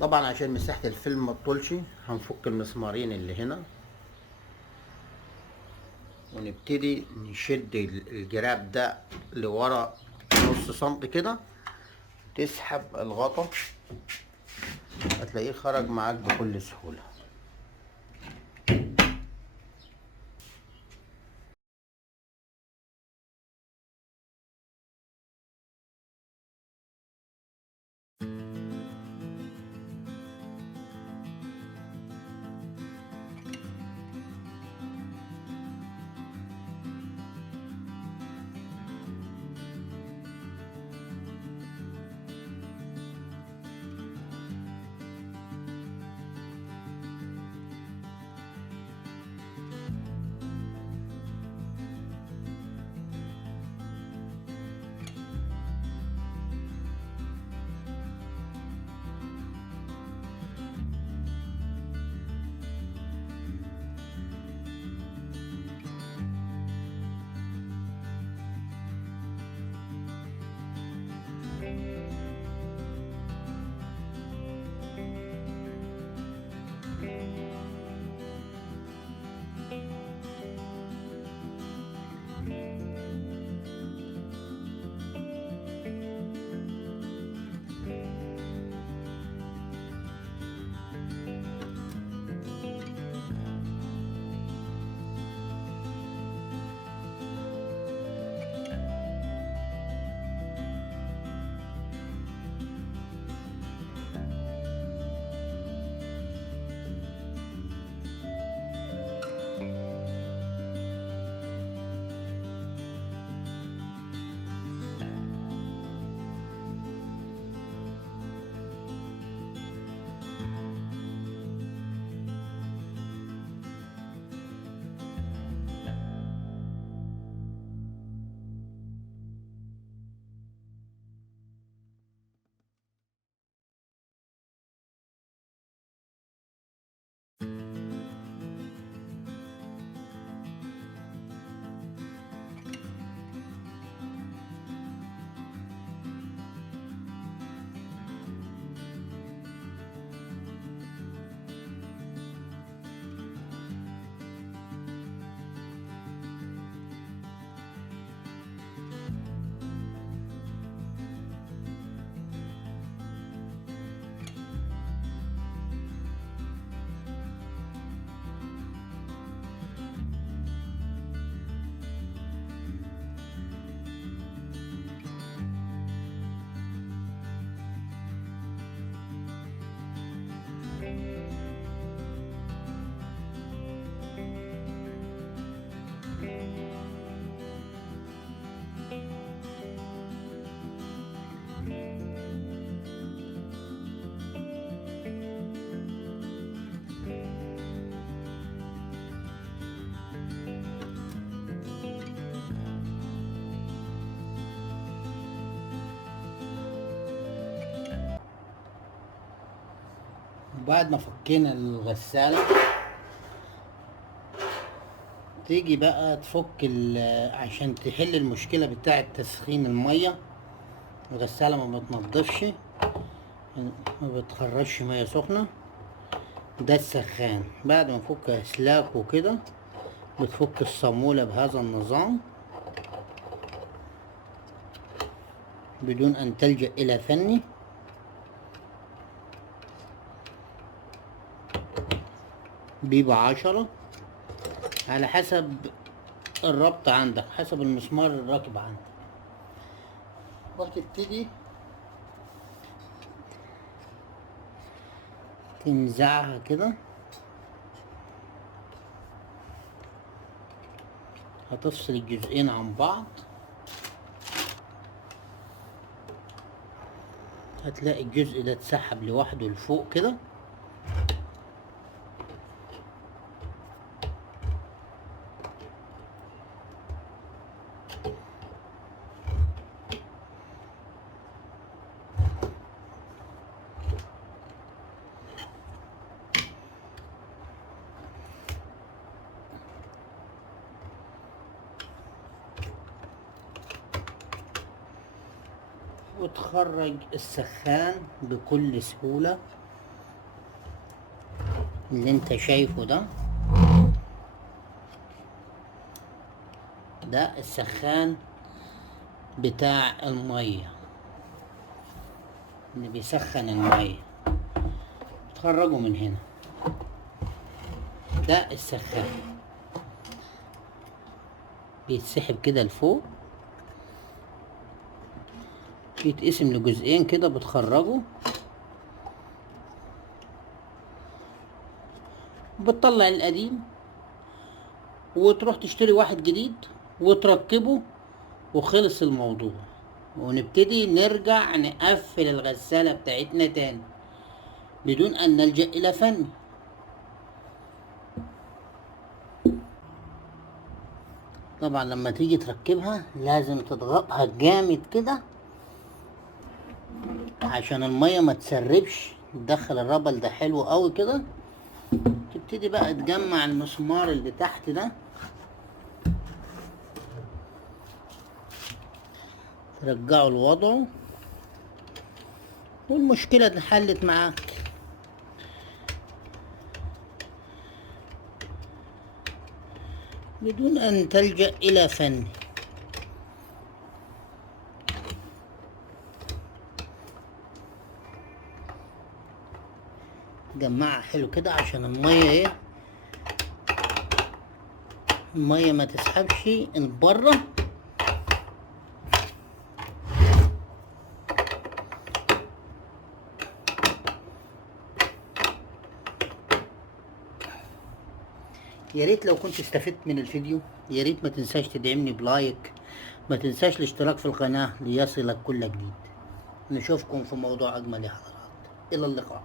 طبعا عشان مساحة الفيلم ما تطولش هنفك المسمارين اللي هنا، ونبتدي نشد الجراب ده لورا نص سنتي كده، تسحب الغطا هتلاقيه خرج معاك بكل سهولة. وبعد ما فكينا الغسالة تيجي بقى تفك عشان تحل المشكلة بتاعة تسخين المية. الغسالة ما بتنضفش، ما بتخرجش مية سخنة. ده السخان. بعد ما نفك اسلاك وكده بتفك الصامولة بهذا النظام بدون ان تلجأ الى فني. بيبقى 10 على حسب الربط عندك، حسب المسمار الراكب عندك. وتبتدي تنزعها كده، هتفصل الجزئين عن بعض. هتلاقي الجزء ده اتسحب لوحده لفوق كده. وتخرج السخان بكل سهولة. اللي انت شايفه ده السخان بتاع المية اللي بيسخن المية، تخرجه من هنا. ده السخان بيتسحب كده لفوق، يتقسم لجزئين كده، بتخرجه بتطلع القديم وتروح تشتري واحد جديد وتركبه، وخلص الموضوع. ونبتدي نرجع نقفل الغسالة بتاعتنا تاني بدون ان نلجأ الى فن. طبعا لما تيجي تركبها لازم تضغطها جامد كده عشان المية ما تسربش، تدخل الربل ده حلو قوي كده. تبتدي بقى تجمع المسمار اللي تحت ده، ترجعه لوضعه، والمشكلة اتحلت معاك. بدون ان تلجأ الى فن. جمعها حلو كده عشان المية المية ما تسحبش لبره. يا ريت لو كنت استفدت من الفيديو، يا ريت ما تنساش تدعمني بلايك، ما تنساش الاشتراك في القناة ليصلك كل جديد. نشوفكم في موضوع أجمل يا حضرات، إلى اللقاء.